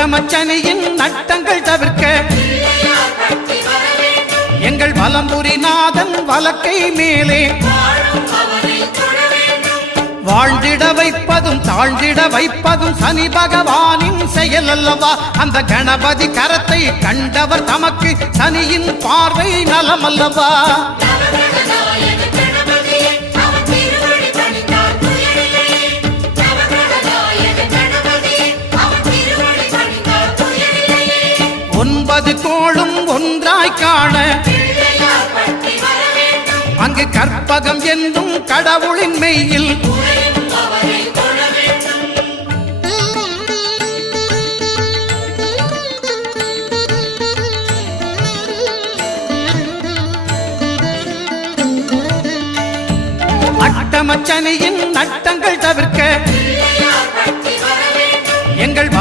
அட்டமச்சனியின் நட்டங்கள் தவிர்க்க எங்கள் வலம்புரிநாதன் வலக்கை மேலே வாழ்ந்திட வைப்பதும் தாழ்ந்திட வைப்பதும் சனி பகவானின் செயல் அல்லவா. அந்த கணபதி கரத்தை கண்டவர் தமக்கு சனியின் பார்வை நலம் அல்லவா. ஒன்பது கோளும் ஒன்றாய் காண அங்கு கற்பகம் என்னும் கடவுளின் மெய்யில் அட்டமச்சனியின் நட்டங்கள் தவிர்க்க எங்கள் வலம்